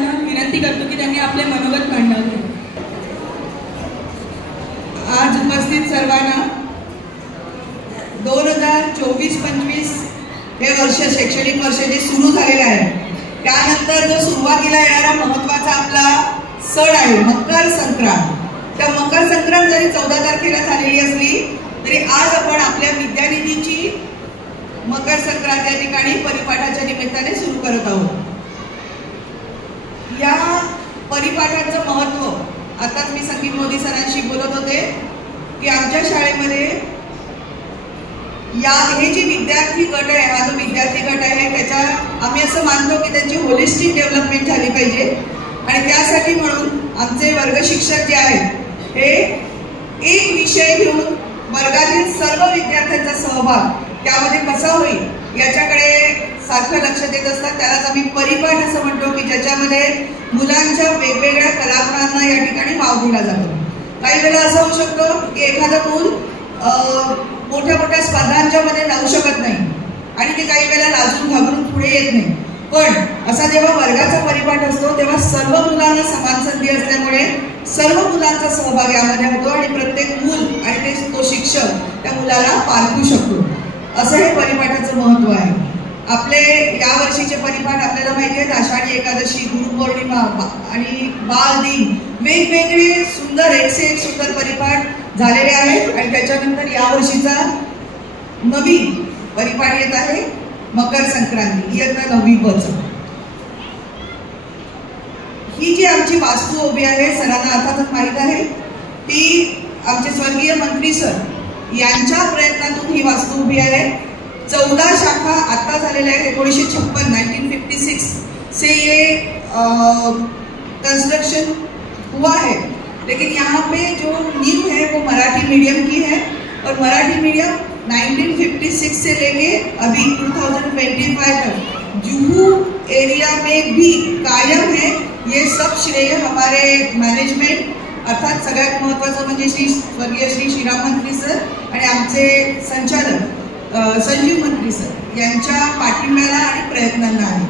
सर्वांना विनंती करतो की त्यांनी आपले मनोगत मांडावे। आज उपस्थित सर्वांना 2024-25 हे वर्ष शैक्षणिक वर्ष जे सुरू झालेले आहे त्यानंतर जो सुरुवातीला येणारा महत्त्वाचा आपला सण आहे मकर संक्रांत। त्या मकर संक्रांत जरी 14 तारखेला झालेली असली तरी आज आपण आपल्या विद्यानिधीची मकर संक्रांत या ठिकाणी परिपाठाच्या निमित्ताने सुरू करत आहोत। या परिपाठाचं महत्त्व आताच मी संगीत मोदी सरांशी बोलत होते की आमच्या शाळेमध्ये हे जे विद्यार्थी गट आहे हा जो विद्यार्थी गट आहे त्याच्या आम्ही असं मानतो की त्यांची होलिस्टिक डेव्हलपमेंट झाली पाहिजे आणि त्यासाठी म्हणून आमचे वर्ग शिक्षक जे आहेत हे एक विषय घेऊन वर्गातील सर्व विद्यार्थ्यांचा सहभाग त्यामध्ये कसा होईल याच्याकडे सारखं लक्ष देत असतात। त्यालाच आम्ही परिपाठ असं म्हणतो की ज्याच्यामध्ये मुलांच्या वेगवेगळ्या कलागुणांना या ठिकाणी वाव दिला जातो। काही वेळा असं होऊ शकतं की एखादं मूल मोठ्या मोठ्या स्पर्धांच्या मध्ये जाऊ शकत नाही आणि ते काही वेळेला लाजून घाबरून पुढे येत नाही, पण असा जेव्हा वर्गाचा परिपाठ असतो तेव्हा सर्व मुलांना समान संधी असल्यामुळे सर्व मुलांचा सहभाग यामध्ये होतो आणि प्रत्येक मूल आणि तो शिक्षक त्या मुलाला पारखू शकतो। असं हे परिपाठाचं महत्त्व आहे। आपले या वर्षीचे परिपाठ आपल्याला माहिती आहेत आषाढी एकादशी, गुरुपौर्णिमा आणि बाल दिन वेगवेगळे सुंदर एक से एक सुंदर परिपाठ झालेले आहेत आणि त्याच्यानंतर या वर्षीचा नवीन परिपाठ येत आहे मकर संक्रांती इयत्ता 9वी ब। ही जी आमची वास्तू उभी आहे सरांना अर्थातच माहीत आहे, ती आमचे स्वर्गीय मंत्री सर यांच्या प्रयत्नातून ही वास्तू उभी आहे। 14 शाखा आता झालेल्या आहेत। 1956 से ये कंस्ट्रक्शन हुआ है, लेकिन यहाँ पे जो नींव है वो मराठी मीडियम की है और मराठी मीडियम 1956 से लेके अभी 2025 तक जुहू एरिया में भी कायम है। ये सब श्रेय हमारे मैनेजमेंट अर्थात सगळ्यात महत्त्वाचं म्हणजे स्वर्गीय श्री श्रीराम मंत्री सर आणि आमचे संचालक संजीव मंत्री सर यांच्या पाठिंब्याला आणि प्रयत्नांना आहे।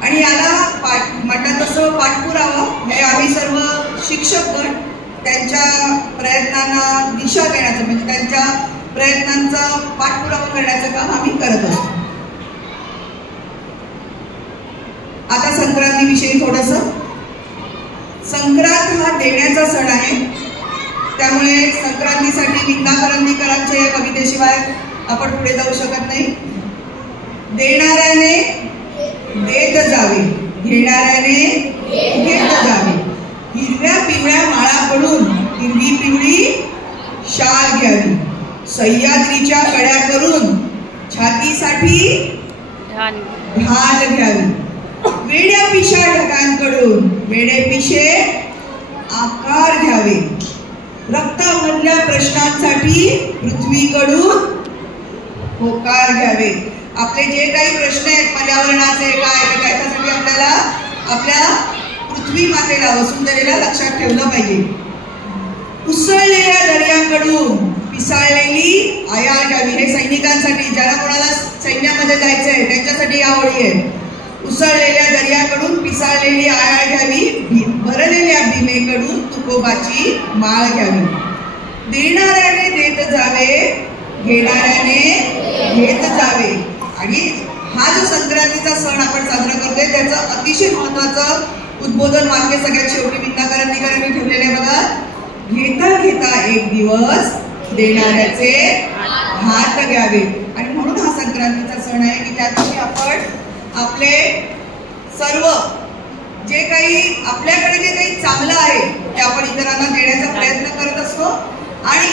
आणि याला म्हणतात तसं पाठपुरावा हे आम्ही सर्व शिक्षक गट त्यांच्या प्रयत्नांना दिशा देण्याचं म्हणजे त्यांच्या प्रयत्नांचा पाठपुरावा करण्याचं काम आम्ही करत असतो। आता संक्रांतीविषयी थोडंसं। संक्रांत हा देण्याचा सण आहे, त्यामुळे संक्रांतीसाठी विंदा करंदीकरांच्या या कवितेशिवाय आपण पुढे जाऊ शकत नाही। देणाऱ्याने देत जावे, घेणाऱ्याने घेत जावे, हिरव्या पिवळ्या माळाकडून हिरवी पिवळी शाल घ्यावी, सह्याद्रीच्या कड्या करून छातीसाठी ढाल घ्यावी, वेड्या पिशा ढगांकडून वेडे पिशे आकार घ्यावे, रक्तामधल्या प्रश्नांसाठी पृथ्वीकडून होकार घ्यावे। आपले जे काही प्रश्न आहेत पर्यावरणाचे काय त्याच्यासाठी आपल्याला आपल्या पृथ्वी मातेला वसुंधरेला लक्षात ठेवलं पाहिजे। उसळलेल्या दर्याकडून पिसाळलेली आयाळ घ्यावी, हे सैनिकांसाठी ज्याला कोणाला सैन्यामध्ये जायचंय त्यांच्यासाठी या ओळी आहेत। उसळलेल्या दर्याकडून पिसाळलेली आयाळ घ्यावी, भरलेल्या भीमेकडून तुकोबाची माळ घ्यावी, देणाऱ्याने देत जावे, घेणाऱ्याने घेत जावे। आणि हा जो संक्रांतीचा सण आपण साजरा करतोय त्याचं अतिशय महत्त्वाचं उद्बोधन वाक्य सगळ्यात शेवटी विंदा करंदीकरांनी ठेवलेले बघा, घेता घेता एक दिवस देणाऱ्याचे हात घ्यावे। आणि म्हणून हा संक्रांतीचा सण आहे की त्या दिवशी आपण आपले सर्व जे काही आपल्याकडे जे काही चांगलं आहे ते आपण इतरांना देण्याचा प्रयत्न करत असतो आणि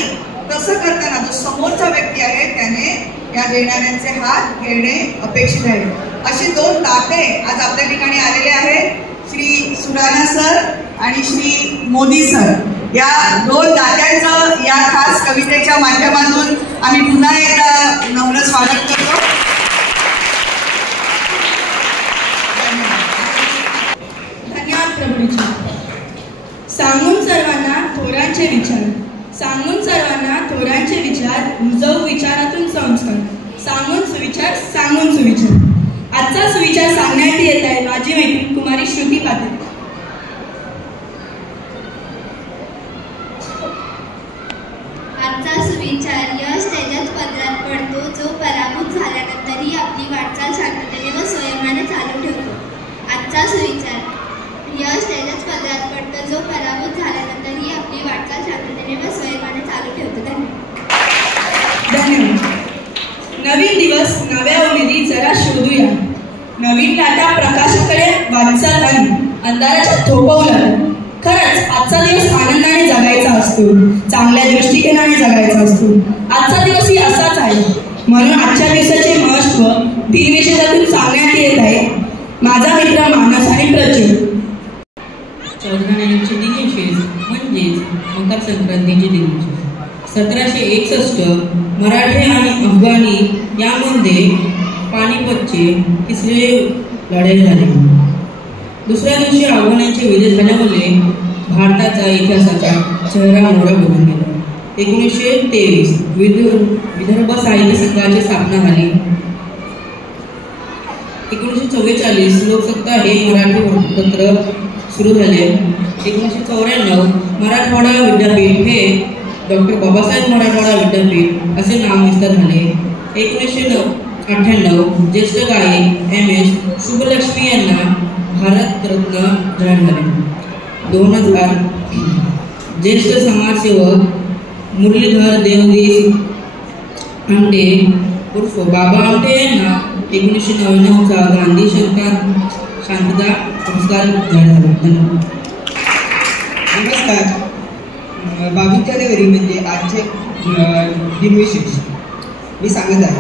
तसं करताना जो समोरचा व्यक्ती आहे त्याने या देणाऱ्यांचे हात घेणे अपेक्षित आहे। असे दोन दाते आज आपल्या ठिकाणी आलेले आहेत, श्री सुराणा सर आणि श्री मोदी सर। या दोन दात्यांचं या खास कवितेच्या माध्यमातून आम्ही पुन्हा एकदा नम्र स्वागत करतो। सांगून सर्वांना थोरांचे विचार, सांगून सर्वांना थोरांचे विचार, रुजवू विचारातून संस्कार, सांगून सुविचार, सांगून सुविचार। आजचा सुविचार सांगण्यात येत आहे माझी मैत्रीण श्रुती पाटील. आजचा सुविचार यश त्याच्याच पदरात पडतो जो पराभूत झाल्यानंतरही आपली वाटचाल शांततेने व संयमाने चालू ठेवतो. आजचा सुविचार यश त्याच्याच पदरात पडतो जो पराभूत झाल्यानंतरही आपली वाटचाल शांततेने व संयमाने चालू ठेवतो. धन्यवाद. नवीन दिवस, नव्या उमेदी जरा शोधूया. नवीन लाटा प्रकाशाकडे वाटचाल नाही, अंधाराच्या थोपवल्या. खरंच आजचा दिवस आनंदाने जगायचा असतो, चांगल्या दृष्टिकोनाने जगायचा असतो. आजचा दिवसही असाच आहे. म्हणून आजच्या दिवसाचे महत्त्व दिनविशेषातून सांगण्यात येत आहे. माझा मित्र मानस आणि प्रचूर. चौधराण्यांचे दिनविशेष म्हणजेच मकर संक्रांतीचे दिनविशेष. 1761 मराठे आणि अफगाणी यामध्ये पानिपतचे तिसरे लढाई झाले. दुसऱ्या दिवशी अफगाण्यांचे विजय झाल्यामुळे भारताचा इतिहासाचा चेहरामोहरा बदलून गेला. 1923 विदर्भ साहित्य संघाची स्थापना झाली. 1944 लोकसत्ता हे मराठी वृत्तपत्र सुरू झाले. 1994 मराठवाडा विद्यापीठ हे डॉक्टर बाबासाहेब मराठवाडा विद्यापीठ असे नामविस्तार झाले. 1998 ज्येष्ठ गायक MS शुभलक्ष्मी यांना भारतरत्न जाहीर झाले. 2000 ज्येष्ठ समाजसेवक मुरलीधर देवदेश आमटे उर्फ बाबा आमटे यांना 1999चा गांधी शांतता पुरस्कार जाहीर झाला. नमस्कार. 22 जानेवारी म्हणजे आजचे दिनविशेष मी सांगत आहे.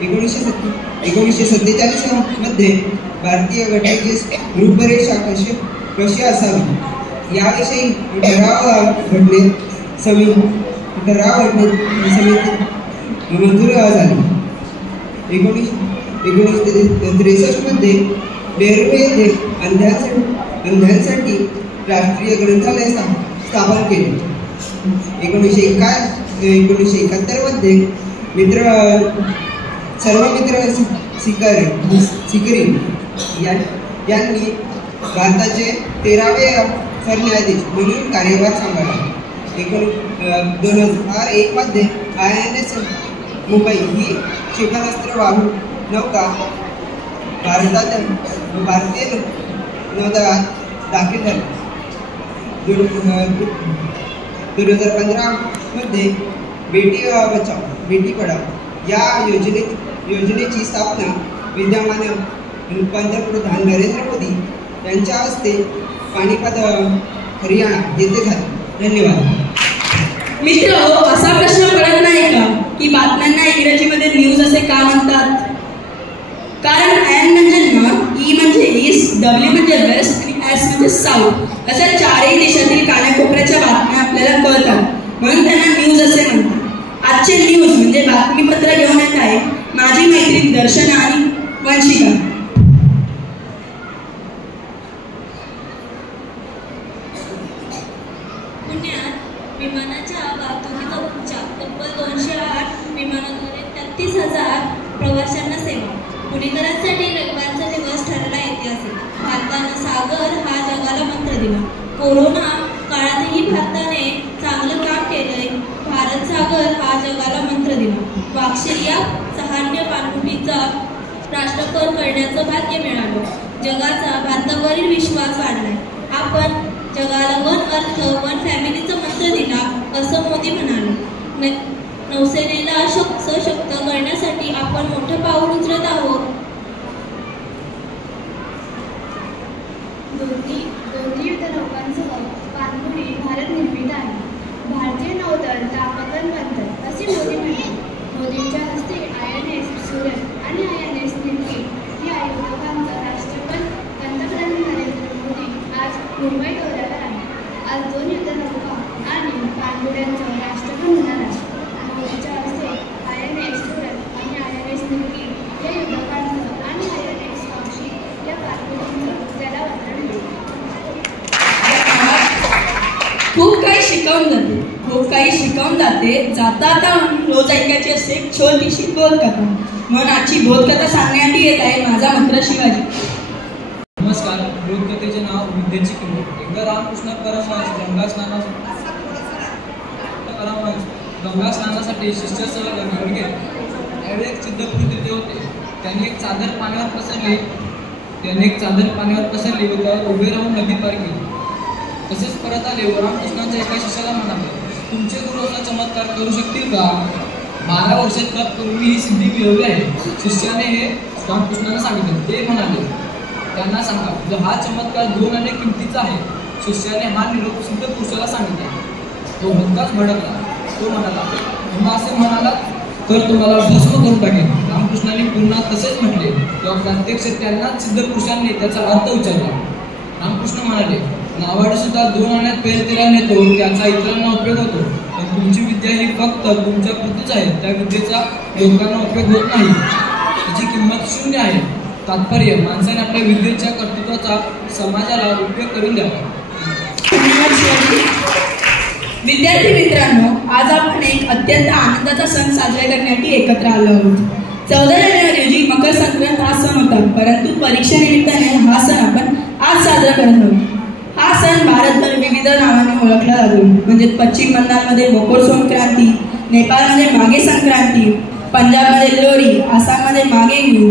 1947 मध्ये भारतीय घटनेची रूपरेषा कशी असावी याविषयी ठराव घटनेत समिती मंजूर झाली. 1963 मध्ये नेहरू येथे अंधांसाठी राष्ट्रीय ग्रंथालय स्थापन केले. 1971 मध्ये सर्व मित्र सिकरी यांनी भारताचे 13वे सरन्यायाधीश म्हणून कार्यभार सांभाळला. 2001 मध्ये INS मुंबई ही क्षेपणास्त्रवाहू नौका भारतीय नौदलात दाखल झाली. 2015 मध्ये बेटी बचाओ बेटी पढाओ या योजनेची स्थापना विद्यमान पंतप्रधान नरेंद्र मोदी यांच्या हस्ते पानिपत हरियाणा येथे झाले. धन्यवाद. मित्र, असा प्रश्न पडत नाही का की बातम्यांना इंग्रजीमध्ये न्यूज असे का म्हणतात? कारण N म्हणजे नॉर्थ, E म्हणजे ईस्ट, W म्हणजे वेस्ट आणि S म्हणजे साऊथ अशा चारही देशातील कानाकोपऱ्याच्या बातम्या आपल्याला कळतात, म्हणून त्यांना न्यूज असे म्हणतात. आजचे न्यूज म्हणजे बातमीपत्र घेऊन येत आहे माझी मैत्रीण दर्शना आणि वंशिका. पुण्यात विमानाच्या वाहतुकीचा उपचार तब्बल 208 विमानाद्वारे 33,000 प्रवाशांना सेवा. पुणेकरांसाठी रविवारचा दिवस ठरला ऐतिहासिक. भारतानं सागर हा जगाला मंत्र दिला. कोरोना काळातही भारताने चांगलं काम केलंय. भारत सागर हा जगाला मंत्र दिला. वाक्षेया सहान्य पाणबुडीचा राष्ट्रपद करण्याचं भाग्य मिळालं. जगाचा भारतावरील विश्वास वाढलाय. आपण जगाला वन अर्थ वन फॅमिलीचा मंत्र दिला असं मोदी म्हणाले. नौसेनेला सशक्त करण्यासाठी आपण मोठं पाऊल उचलत आहोत. दोन्ही युद्धनौकांसह पाणबुडी भारत निर्मित आहे. भारतीय नौदल ताकदवंत असे मोदी म्हणाले. मोदींच्या हस्ते INS सुरत आणि INS निलगिरी या युद्धनौकांचा राष्ट्रपद पंतप्रधान नरेंद्र मोदी आज मुंबई दौऱ्यावर आहे. आज 2 युद्धनौका आणि पाणबुड्यांचं राष्ट्रपद होणार आहे. मोदींच्या हस्ते INS सुरत आणि INS निलगिरी या युद्धनौकांचं आणि INS वाक्षी या पाणबुडींचं त्याला वंदन दिले. खूप काही शिकवून जाते. जाता रोज ऐकायची असते एक छोटीशी बोधकथा. म्हणून आजची बोधकथा सांगण्यात येत आहे माझा मित्र शिवाजी. नमस्कार. बोधकथे श्रद्धेची किंमत. एकदा रामकृष्ण परमहंस गंगा स्नानासाठी शिष्यासह गंगेवर गेले. त्यावेळी एक सिद्धपुरुष तिथे होते. त्यांनी एक चादर पाण्यावर पसरली व त्यावर उभे राहून नदी पार केली. तसेच परत आले व रामकृष्णांच्या एका शिष्याला म्हणाले, तुमचे गुरु असा चमत्कार करू शकतील का? 12 वर्षात तप करून मी ही सिद्धी मिळवली आहे. शिष्याने हे रामकृष्णांना सांगितले. ते म्हणाले, त्यांना सांगा जो हा चमत्कार 2 आणे किमतीचा आहे. शिष्याने हा निरोप सिद्धपुरुषाला सांगितला. तो भक्ताच भडकला. तो म्हणाला, तुम्हा असे म्हणाला तर तुम्हाला भस्म करून टाकेल. रामकृष्णांनी पुन्हा तसेच म्हटले तेव्हा प्रत्यक्ष त्यांनाच सिद्धपुरुषांनी त्याचा अर्थ विचारला. रामकृष्ण म्हणाले, नावाडे सुद्धा 2 आण्यात पेरतीला नेतो, त्याचा इतरांना उपयोग होतो. पण तुमची विद्या ही फक्त तुमच्या पुरतीच आहे. त्या विद्येचा लोकांना उपयोग होत नाही. त्याची किंमत 0 आहे. तात्पर्य, माणसाने आपल्या विद्येच्या कर्तृत्वाचा समाजाला उपयोग करून द्यावा. विद्यार्थी मित्रांनो, आज आपण एक अत्यंत आनंदाचा सण साजरा करण्यासाठी एकत्र आलो आहोत. 14 जानेवारी रोजी मकर संक्रांत हा सण होता, परंतु परीक्षेनिमित्ताने हा सण आपण आज साजरा करत आहोत. हा सण भारतभर विविध नावाने ओळखला जातो. म्हणजे पश्चिम बंगालमध्ये मकर संक्रांती, नेपाळमध्ये माघे संक्रांती, पंजाबमध्ये लोहरी, आसाममध्ये माघे बिहू,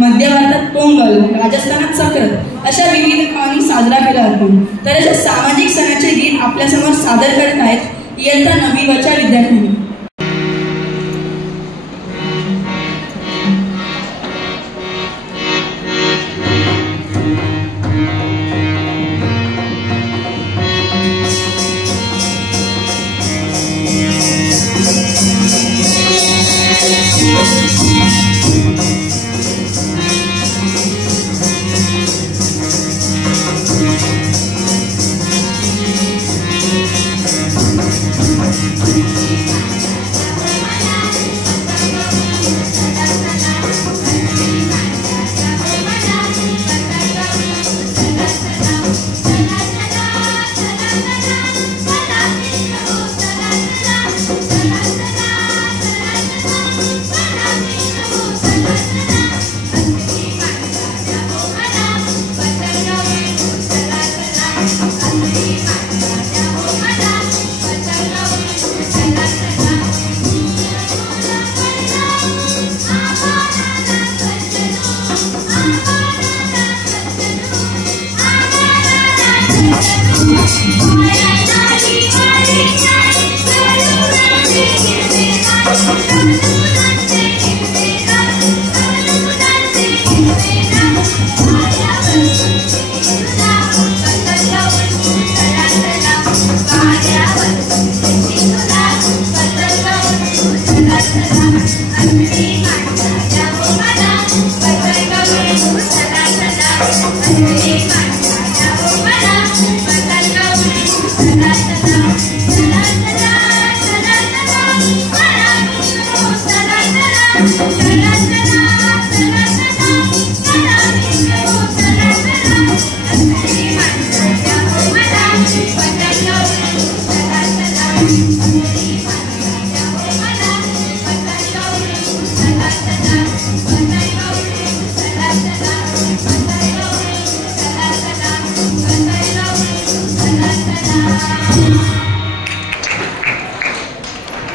मध्य भारतात पोंगल, राजस्थानात संक्रांत अशा विविध नावांनी साजरा केला जातो. तर अशा सामाजिक सणाचे गीत आपल्यासमोर सादर करत आहेत इयत्ता 9वी च्या विद्यार्थ्यांनी.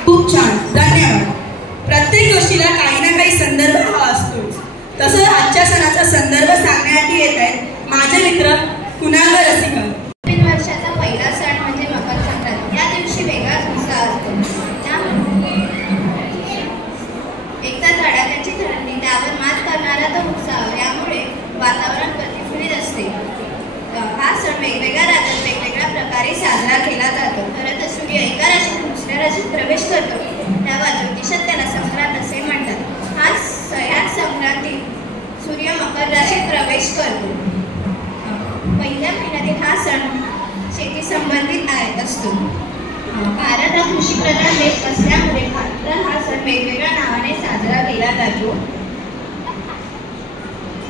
खूप छान, धन्यवाद. प्रत्येक गोष्टीला काही ना काही संदर्भ हा असतोच. तसं आजच्या सणाचा संदर्भ सांगण्यासाठी येत आहेत माझे मित्र कुणाल रसिका. नवीन वर्षाचा पहिला सण म्हणजे मकर संक्रांत. या दिवशी वेगळाच उत्साह असतो. एकदा तडाख्याची थंडी, त्यावर मात करणारा तो उत्साह, यामुळे वातावरण प्रतिफलित असते. हा सण वेगवेगळ्या राज्यात वेगवेगळ्या प्रकारे साजरा केला जातो. खरं तर सूर्य एका राशीतून दुसऱ्या राशीत प्रवेश करतो तेव्हा ज्योतिषात त्याला संक्रांत असे म्हणतात. ह्याच संक्रांतीत सूर्य मकर राशीत प्रवेश करतो. पहिल्या महिन्यातील हा सण शेती संबंधित असतो. भारत हा कृषीप्रधान देश असल्यामुळे भारतात हा सण वेगवेगळ्या नावाने साजरा केला जातो.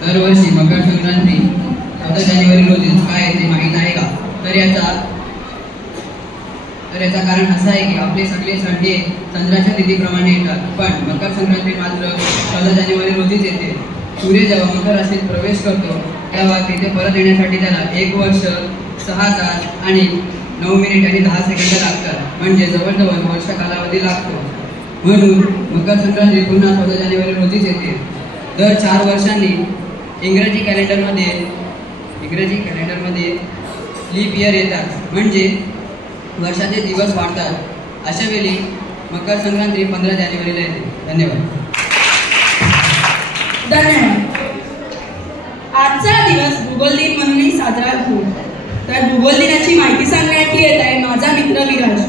दरवर्षी मकर संक्रांती 14 जानेवारी रोजीच काय ते माहीत आहे का? तर याचा कारण असं आहे की आपले सगळे सण हे चंद्राच्या तिथीप्रमाणे येतात, पण मकर संक्रांती मात्र 14 जानेवारी रोजीच येते. सूर्य जेव्हा मकर राशीत प्रवेश करतो तेव्हा तिथे परत येण्यासाठी त्याला 1 वर्ष 6 तास आणि 9 मिनिट आणि 10 सेकंद लागतात, म्हणजे जवळजवळ वर्ष कालावधी लागतो. म्हणून मकर संक्रांती पुन्हा 14 जानेवारी रोजीच येते. दर 4 वर्षांनी इंग्रजी कॅलेंडरमध्ये लीप इयर येतात, म्हणजे वर्षाचे दिवस वाढतात. अशा वेळी मकर संक्रांती 15 जानेवारीला येते. धन्यवाद. आजचा दिवस भूगोल दिन म्हणूनही साजरा होतो. तर भूगोल दिनाची माहिती सांगण्यात येत आहे माझा मित्र विराज.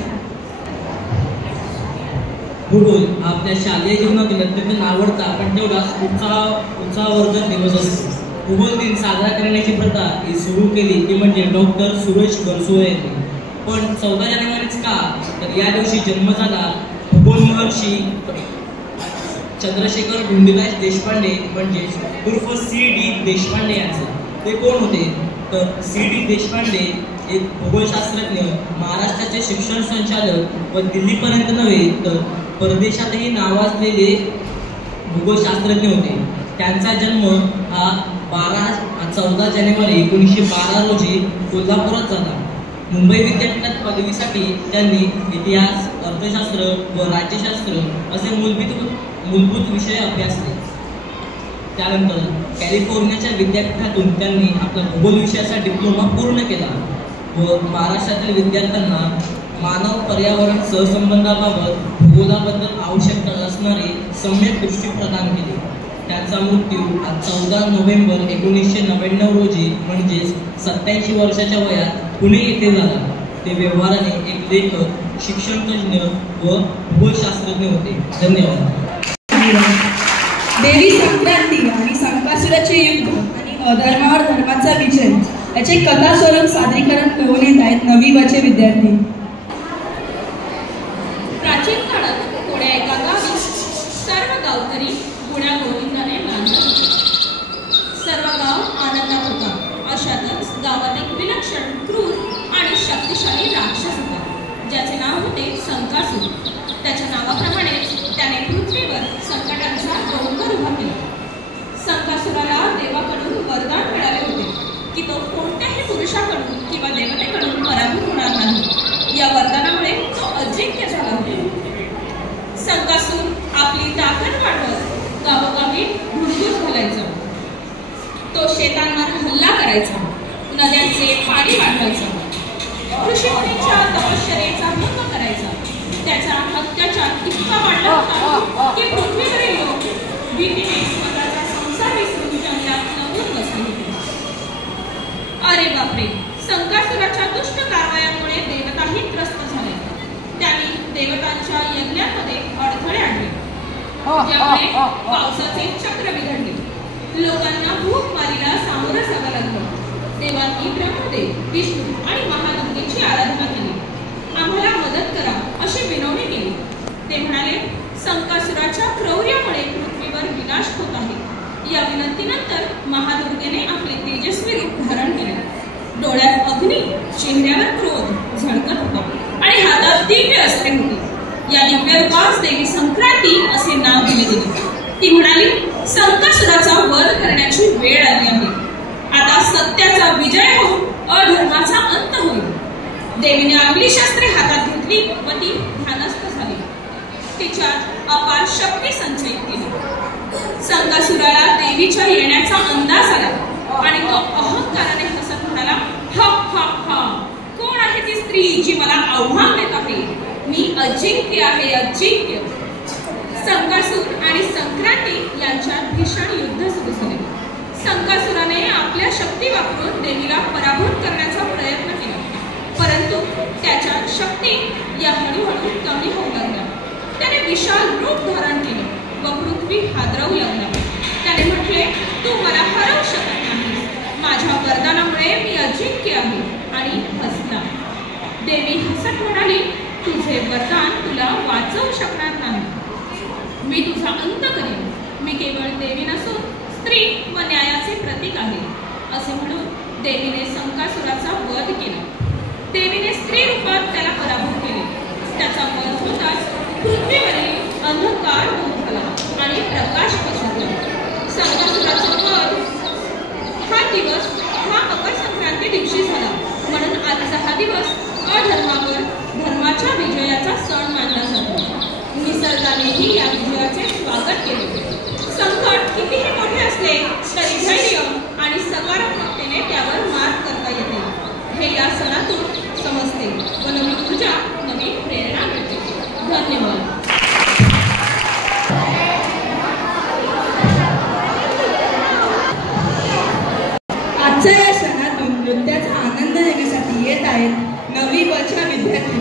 भूगोल हा आपल्या शालेय जीवनातील अत्यंत आवडता पण तेवढाच उत्साहवर्धक दिवस असतो. भूगोल दिन साजरा करण्याची प्रथा ही सुरू केली ती म्हणजे डॉक्टर सुरेश बनसोडे यांनी. पण 14 जानेवारीच का, तर या दिवशी जन्म झाला भूगोल महर्षी चंद्रशेखर ढुंडीदास देशपांडे म्हणजेच उर्फ C.D. देशपांडे यांचं. ते कोण होते, तर C.D. देशपांडे एक भूगोलशास्त्रज्ञ, महाराष्ट्राचे शिक्षण संचालक व दिल्लीपर्यंत नव्हे तर परदेशातही नावाजलेले भूगोलशास्त्रज्ञ होते. त्यांचा जन्म हा 14 जानेवारी 1912 रोजी कोल्हापुरात झाला. मुंबई विद्यापीठात पदवीसाठी त्यांनी इतिहास, अर्थशास्त्र व राज्यशास्त्र असे मूलभूत विषय अभ्यासले. त्यानंतर कॅलिफोर्नियाच्या विद्यापीठातून त्यांनी आपला भूगोल विषयाचा डिप्लोमा पूर्ण केला व महाराष्ट्रातील विद्यार्थ्यांना मानव पर्यावरण सहसंबंधाबाबत भूगोलाबद्दल आवश्यकता असणारी सम्यक दृष्टी प्रदान केली. त्यांचा मृत्यू 14 नोव्हेंबर 1999 रोजी म्हणजेच 87 वर्षाच्या वयात पुणे येथे झाला. ते व्यवहाराने एक लेखक, शिक्षणतज्ज्ञ व भूगोलशास्त्रज्ञ होते. धन्यवाद. देवी संक्रांती आणि संकासुराचे युद्ध आणि अधर्मावर धर्माचा विजय याचे कथा स्वरूप सादरीकरण करून येत आहेत नवी वचे विद्यार्थी. प्राचीन काळात कोण्या एका गावी सर्व गावकरी गुण्या गोविंदाने नांदत होते. सर्व गाव आनंदात होता. अशातच गावात एक विलक्षण, क्रूर आणि शक्तिशाली राक्षस होता, ज्याचे नाव होते संकासुर. त्याच्या नावाप्रमाणेच त्याने पृथ्वीवर संकटांचा डोंगर उभा केला. संकासुराला देवाकडून वरदान मिळाले होते की तो कोणत्याही पुरुषाकडून किंवा देवतेकडून पराभूत होणार नाही. या वरदानामुळे तो अजिंक्य झाला होता. संकासुर आपली ताकद वाढवत गावोगावी घुसघुस घालायचा. तो शेतांवर हल्ला करायचा, नद्यांचे पाणी वाढवायचा, ऋषीमुनींच्या तपश्चर्येचा भंग करायचा. त्याचा अत्याचार इतका वाढला होता की पृथ्वीवरील लोक भीतीने स्वतःचा संसार विसरून जंगलात लपून बसले होते. अरे बापरे, संकासुराच्या दुष्ट कारवायांमुळे देवताही त्रस्त झाले. त्यांनी देवतांच्या यज्ञामध्ये अडथळे आणले, ज्यामुळे पावसाचे चक्र बिघडले. लोकांना भूकमारीला सामोरं जावं लागलं. देवांनी ब्रह्मदेव, विष्णू आणि महादुर्गेची आराधना केली. आम्हाला मदत करा अशी विनवणी केली. ते म्हणाले, संकासुराच्या क्रौर्यामुळे पृथ्वीवर विनाश होत आहे. या विनंतीनंतर महादुर्गेने आपले तेजस्वी रूप धारण केले. डोळ्यात अग्नी, चेहऱ्यावर क्रोध झळकत होता आणि हातात दिव्य अस्त्रे होती. या दिव्य रूपास देवी संक्रांती असे नाव दिले गेले. ती म्हणाली, संकासुराचा वध करण्याची वेळ आली आहे. आता सत्याचा विजय होऊन अधर्माचा अंत होईल. देवीने आपली शस्त्रे हातात घेतली व ती ध्यानस्थ झाली. तिच्यात अपार शक्ती संचयित केली. संकासुराला देवीच्या येण्याचा अंदाज आला आणि तो अहंकाराने हसत म्हणाला, हा हा हा, कोण आहे ती स्त्री जी मला आव्हान देत आहे? मी अजिंक्य आहे, अजिंक्य. संकासुर आणि संक्रांती यांच्यात भीषण युद्ध सुरू झाले. संकासुराने आपल्या शक्ती वापरून देवीला पराभूत करण्याचा प्रयत्न केला, परंतु त्याच्या शक्ती या हळूहळू कमी होऊ लागल्या. त्याने विशाल रूप धारण केले व पृथ्वी हादरवू लागला. त्याने म्हटले, तू मला हरवू शकत नाही. माझ्या वरदानामुळे मी अजिंक्य आहे. आणि हसला. देवी हसत म्हणाली, तुझे वरदान तुला वाचवू शकणार नाही. मी तुझा अंत करेन. मी केवळ देवी नसून स्त्री व न्यायाचे प्रतीक आहे. असे म्हणून देवीने संकासुराचा वध केला. देवीने स्त्री रूपात त्याला पराभूत केले. त्याचा वध होताच पृथ्वीवरील अंधकार दूर झाला आणि प्रकाश पसरला. संकासुराचा वध हा दिवस हा मकर संक्रांती दिवशी झाला, म्हणून आजचा हा दिवस अधर्मावर धर्माच्या विजयाचा सण मानला जातो. निसर्गानेही या विजयाचे स्वागत केले. संकट कितीही मोठे असले तरी धैर्य आणि सकारात्मकतेने त्यावर मात करता येते, हे या सणातून समजते व नवीन ऊर्जा, नवीन प्रेरणा मिळते. धन्यवाद. आजच्या या सणातून नृत्याचा आनंद घेण्यासाठी येत आहेत 9वी वर्षा विद्यार्थी.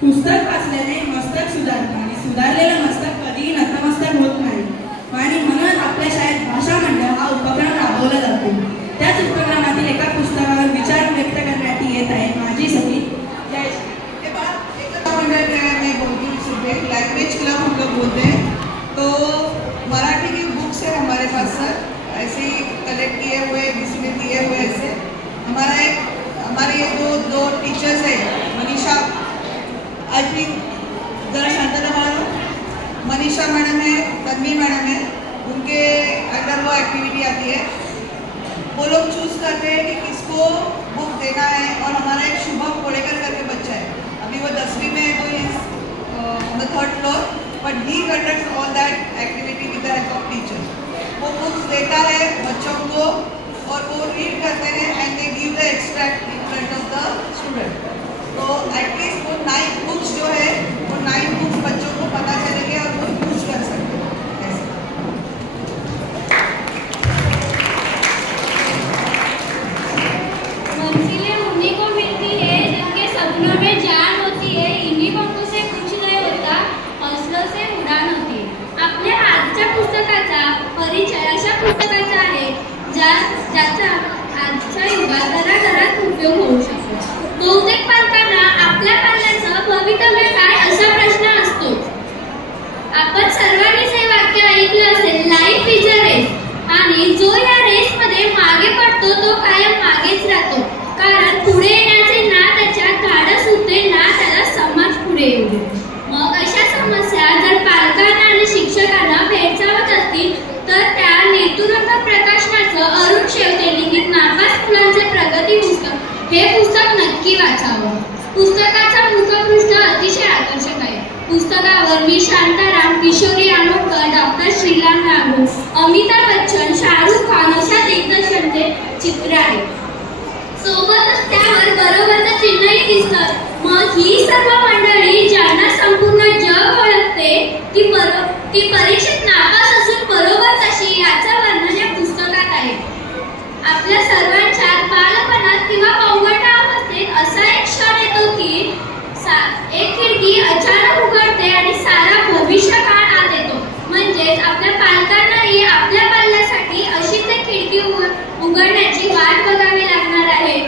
पुस्तक वाचल्याने मस्तक सुधारतं आणि सुधारलेलं मस्तक कधीही नतमस्तक होत नाही. आणि म्हणून आपल्या शाळेत भाषा मंडळ हा उपक्रम राबवला जातो. त्याच उपक्रमातील एका पुस्तकावर विचार व्यक्त करण्यात येत आहे. माझी सखी मंडळ में बोलती हूँ, लैंग्वेज क्लब हम लोग बोलते हैं. तो ऐसे ही कलेक्ट किए हुए, डिस्प्ले किए हुए ऐसे। हमारे ये दो टीचर्स है, मनीषा, आई थिंक जरा शांतता मानो, मनीषा मैडम है, तन्वी मैडम है, उनके अंडर वो एक्टिविटी आती है। वो लोग चूज करते हैं कि किसको बुक देना है। और हमारा एक शुभम कोलेकर करके बच्चा है, अभी वो 10वीं में है, तो is on the 3rd floor, but he conducts all that activity विद द हेल्प ऑफ टीचर। वो बुक्स देता है बच्चों को और वो रीड करते हैं and they give the extract in front of the student. तो एटलीस्ट वो 9 बुक्स जो है वो 9 बुक्स बच्चों को पता चलेंगे और वो यूज कर सकते हैं। मंजिलें उन्हीं को मिलती है जिनके सपनों में जान होती है, इन्हीं पंखों से कुछ नहीं होता, हौसलों से उड़ान होती है। आपल्या आजच्या पुस्तकाचा परिचय अशा पुस्तकाचा आहे ज्याचा आजच्या युगात घराघरात उपयोग होऊ शकतो। बहुतेक पालकांना आपल्या पाल्याचं भवितव्य काय असा प्रश्न असतो। आपण सर्वांनीच हे वाक्य ऐकलं असेल, लाईफ इज अ रेस, आणि जो या रेसमध्ये मागे पडतो तो कायम मागेच राहतो, कारण पुढे येण्याचे ना त्याच्यात धाडस होते ना त्याला समाज पुढे येऊ देतो। मग अशा समस्या जर पालकांना आणि शिक्षकांना भेडसावत असतील तर त्या नेतृत्व प्रकाशनाचं अरुण शेवते लिखित नापास मुलांचे प्रगती पुस्तक हे पुस्तक नक्की वाचावं। पुस्तकाचा मुखपृष्ठ अतिशय आकर्षक आहे। पुस्तकावर मी शांताराम, किशोरी आमोणकर, डॉक्टर श्रीराम लागू, अमिताभ बच्चन, शाहरुख खान अशा दिग्दर्शकांचे चित्र आहे। सोबतच त्यावर बरोबरचं चिन्हही दिसतं। मग ही सर्व मंडळी ज्यांना संपूर्ण जग ओळखते ती परीक्षेत नापास असून बरोबर कशी याचं वर्णन या पुस्तकात आहे। आपल्या सर्वांच्या बालपणात किंवा पौगंड अवस्थेत असा एक क्षण येतो की एक खिडकी अचानक उघडते आणि सारा भविष्यकाळ आत येतो। म्हणजेच आपल्या पालकांनाही आपल्या पाल्यासाठी अशीच एक खिडकी उघडण्याची वाट बघावी लागणार आहे।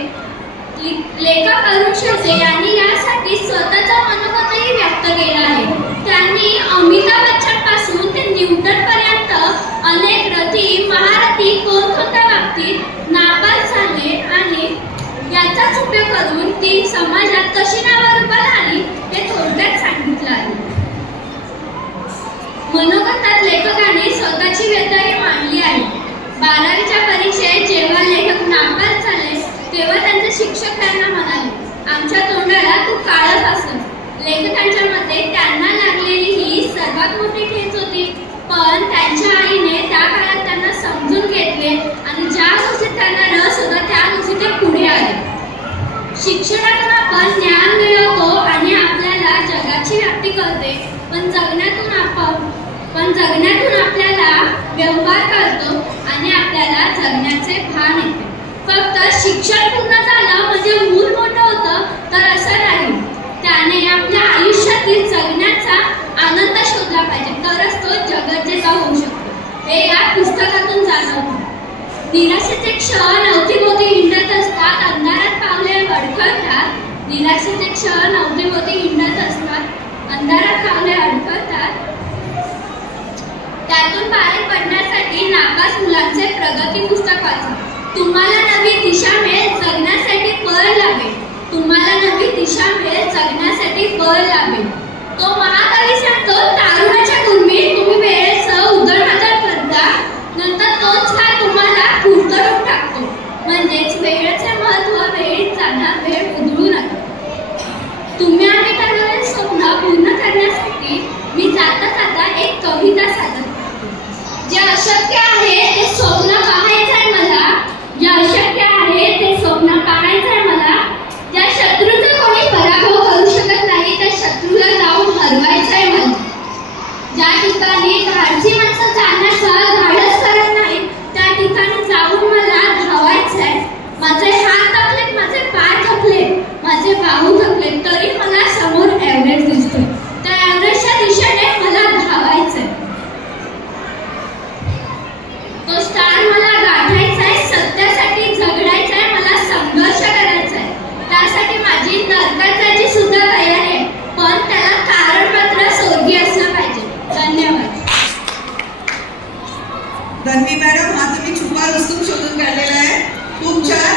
लेखक अरुण शेवते यांनी यासाठी स्वतःचा मनोगतही व्यक्त केला आहे। त्यांनी अमिताभ बच्चन पासून ते न्यूटन पर्यंत अनेक रथी महारथी कोणकोणत्या बाबतीत नापास झाले आणि याचाच उपयोग करून ती समाजात कशी नावारूपाला आली हे थोडक्यात सांगितलं आहे। मनोगतात लेखकाने स्वतःची व्यथाही मांडली आहे। 12वीच्या परीक्षेत जेव्हा लेखक नापास झाले तेव्हा त्यांचे शिक्षक त्यांना म्हणाले, आमच्या तोंडाला तू काळं फासस। लेखकांच्या मते त्यांना लागलेली ही सर्वात मोठी ठेच होती, पण त्यांच्या आईने त्या काळात त्यांना समजून घेतले आणि ज्या गोष्टीत त्यांना रस होता त्या गोष्टी ते पुढे आले। शिक्षणातून आपण ज्ञान मिळवतो आणि आपल्याला जगाची व्याप्ती कळते, पण जगण्यातून आपल्याला व्यवहार करतो आणि आपल्याला जगण्याचे भान येते। फक्त शिक्षण पूर्ण झालं म्हणजे मूल मोठं होतं तर असं नाही, त्याने आपल्या आयुष्यातील जगण्याचा आनंद शोधला पाहिजे, तरच तो जगज्जेता होऊ शकतो। हे या पुस्तकातून जाणवतं। निराशेचे क्षण अवतीभोवती हिंडत असतात, अंधारात पावले अडखळतात। निराशेचे क्षण अवतीभोवती हिंडत असतात, अंधारात पावले अडखळतात। त्यातून बाहेर पडण्यासाठी नापास मुलांचे प्रगती पुस्तक वाचा। तुम्हाला नवी दिशा मिळेल, जगण्यासाठी बळ लाभेल। तुम्हाला नवी दिशा मिळेल, जगण्यासाठी बळ लाभेल। तो महाकवी सांगतो, तारुणाच्या गुरमीत तुम्ही वेळेचं उधळमाधळ करता, नंतर तोच काळ तुम्हाला कुरतडून टाकतो। म्हणजेच वेळेचे महत्त्व वेळीच जाणार, वेळ उधळू नका। तुम्ही आम्ही ठरवलेले स्वप्न पूर्ण करण्यासाठी मी जाता जाता एक कविता सादर करतो। जे अशक्य आहे ते स्वप्न पाहायचंय मला, जे अशक्य आहे ते स्वप्न पाहायचंय मला। ज्या शत्रूचा कोणी पराभव करू शकत नाही त्या शत्रूला जाऊन हरवायचंय मला। ज्या ठिकाणी धन्वी मॅडम, हा तुम्ही छुपा रुस्तुम शोधून काढलेला आहे. खूप छान.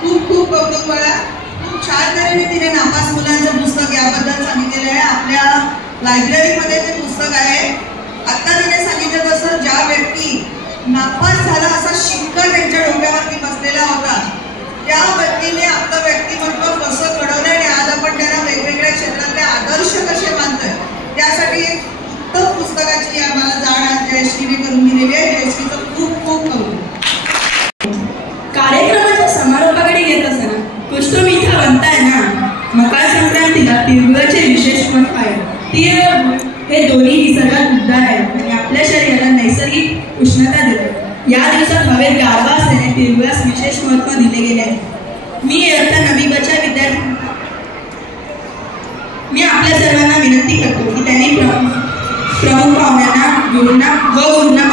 खूप खूप कौतुक बाळा. खूप छान तऱ्हेने तिने नापास मुलांचं पुस्तक याबद्दल सांगितलेलं आहे. आपल्या लायब्ररीमध्ये ते पुस्तक आहे. आता तिने सांगितलं तसं ज्या व्यक्ती नापास झाला असा शिक्का त्यांच्या डोक्यावरती बसलेला होता, त्या व्यक्तीने आपलं व्यक्तिमत्व कसं घडवलंय आणि आज आपण त्यांना वेगवेगळ्या क्षेत्रातले आदर्श कसे मानतोय, त्यासाठी एक उत्तम पुस्तकाची आम्हाला जाण आज जयश्रीने करून दिलेली आहे. जयश्रीचं खूप खूप कौतुक. कार्यक्रमाच्या समारोपाकडे घेत असताना कुष्ठमिठा बनताय ना, मकर संक्रांतीला तिळगुळाचे विशेष महत्त्व आहे. तीळ हे दोन्ही निसर्गात उबदार आहेत आणि आपल्या शरीराला नैसर्गिक उष्णता देतात. या दिवसात हवेत गारवा असल्याने तिळगुळास विशेष महत्त्व दिले गेले आहे. मी इयत्ता 9वीच्या विद्यार्थी मी आपल्या सर्वांना विनंती करतो की त्यांनी प्रमुख पाहुण्यांना गुरूंना